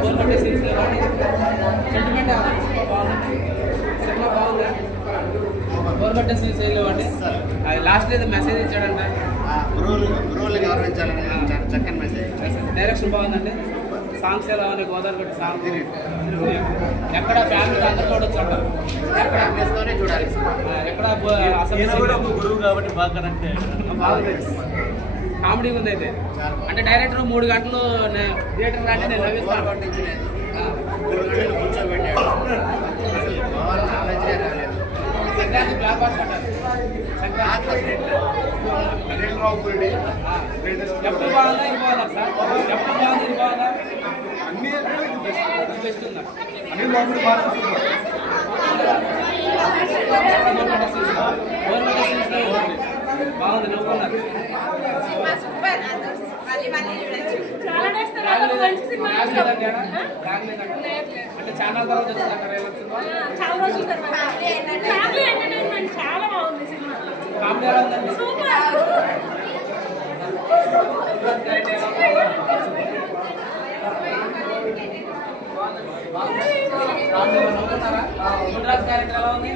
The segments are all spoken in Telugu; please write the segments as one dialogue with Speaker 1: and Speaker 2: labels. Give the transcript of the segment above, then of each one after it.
Speaker 1: గవర్నమెంట్ సీన్స్ సెంటిమెంట్ అది లాస్ట్ ఏదో మెసేజ్ ఇచ్చాడంట
Speaker 2: గురువులు గౌరవించాలని చక్కని మెసేజ్
Speaker 1: డైరెక్షన్ బాగుందండి సాంగ్స్ ఎలా ఉన్నాయి గోదావరి కొట్టి సాంగ్ ఎక్కడ ఫ్యామిలీ అందరూ చూడొచ్చు అంటారు
Speaker 2: ఎక్కడ చూడాలి
Speaker 1: ఎక్కడ అసలు
Speaker 3: గురువు కాబట్టి బాగా కనెక్ట్
Speaker 1: కామెడీ ఉంది అయితే అంటే డైరెక్టర్ మూడు గంటలు థియేటర్ రాండి నేను నవ్విస్తాను
Speaker 2: కూర్చోబెట్టాడు
Speaker 1: సంక్రాంతి బ్లాక్ బాస్ ఎప్పుడు బాగుందా ఇది బాగుందా సార్? ఎప్పుడు బాగుంది ఇది బాగుందా? ఇది బెస్ట్ ఉందా సీన్స్లో ఉంది. బాగుంది నవ్వుకున్నారు
Speaker 4: సినిమా సూపర్ మళ్ళీ మళ్ళీ చూడొచ్చు
Speaker 5: చాలా డేస్ తర్వాత ఒక మంచి సినిమా
Speaker 1: బ్లాక్
Speaker 5: చూసాం.
Speaker 1: లేదండి ఆడ? బ్లాక్ లేదంట?
Speaker 5: లేదు, లేదు.
Speaker 1: అంటే ఛానల్ తర్వాత వచ్చిందంటారు ఏమో సినిమా
Speaker 5: ఆ, చాలా రోజుల తర్వాత చాలా బాగుంది సినిమా.
Speaker 1: క్యారెక్టర్ ఎలా ఉంది.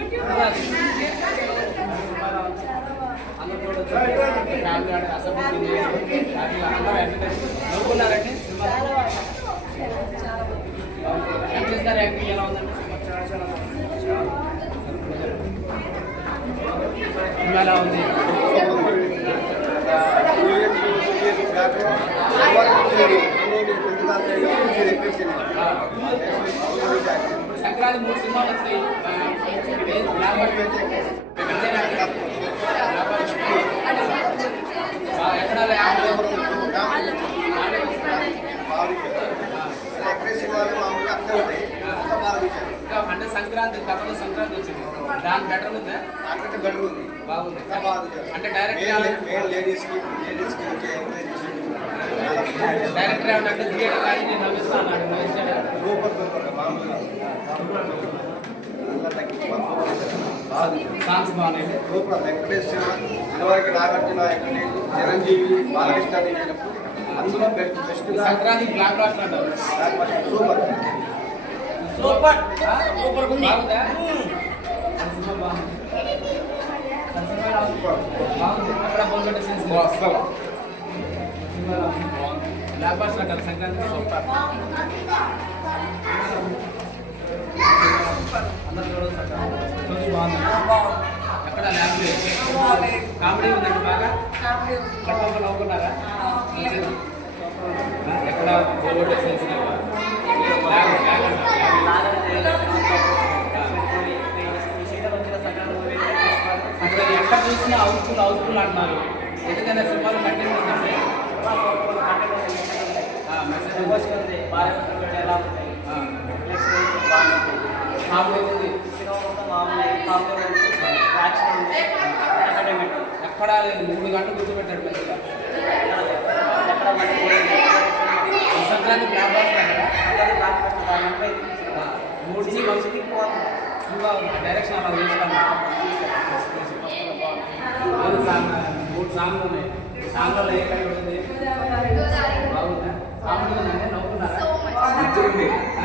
Speaker 1: అందరూ entertain. నవ్వుకున్నారండి ఎలా ఉంది సంక్రాంతి మూడు సినిమాలు వచ్చినాయి ఆ, ఏ- బ్లాక్ బస్టర్ అంతేనా? ఆ, ఎక్కడ యాభై ఇంకా అంటే సంక్రాంతి గతంలో సంక్రాంతి వచ్చింది. దాని బెటర్ ఉందా? బాగుంది. అంటే డైరెక్ట్ డైరెక్టర్ ఏమంటే థియేటర్ కానీ నేను నవ్విస్తా అన్నాడు. నవ్వించాడా సాంగ్స్ బాగున్నాయి.
Speaker 2: వెంకటేశ్వర ఇదివరకు నాగార్జున వెంకటేష్ చిరంజీవి బాలకృష్ణ అందులో బెస్ట్ బెస్ట్గా
Speaker 1: సంక్రాంతి బ్లాక్ బాస్టర్ అంటారు
Speaker 2: సూపర్.
Speaker 1: బోల్గొట్ట సీన్స్ బ్లాక్ బాస్టర్ అంటారు సంక్రాంతి సూపర్ అందరూ చూడొచ్చు అక్కడ. చూసి బాగుంది ఎక్కడ ల్యాబ్ కామెడీ ఉందండి బాగా పట్టుకోక నవ్వుకున్నారా ఎక్కడ బోల్గొట్ట సీన్స్ లేవా ల్యాబ్ ల్యాబ్ అంటారు అక్కడ ఎక్కడ చూసినా హౌస్ఫుల్ హౌస్ఫుల్ అంటున్నారు ఎందుకంటే సినిమాలు కంటెంట్ ఉందంటే మెసేజ్ ఉంది కామెడీ ఉంది ఎక్కడా లేదు మూడు గంటలు కూర్చోబెట్టాడు మంచిగా. సంక్రాంతి బ్లాక్ బాస్టర్ అంటారా? మూడు సినిమా డైరెక్షన్ అలా చేస్తాను మూడు సాంగ్ మూడు సాంగ్లు ఉన్నాయి సాంగ్లలో ఏ కవి ఉంటుంది బాగుందా కామెడీ ఉందంటే నవ్వుకున్నారా మంచిగా ఉంది ఆ?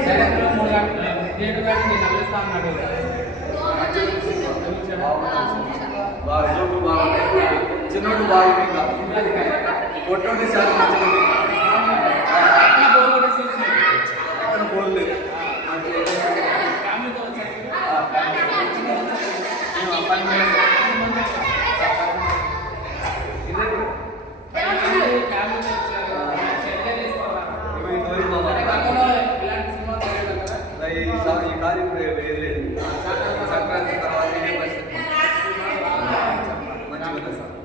Speaker 1: డైరెక్టర్ మూడు గంటలు థియేటర్ కానీ నేను నవ్విస్తా అన్నాడు
Speaker 3: చిన్నోడు బాగుంది ఇంకా పొట్టోడి సార్ మంచిది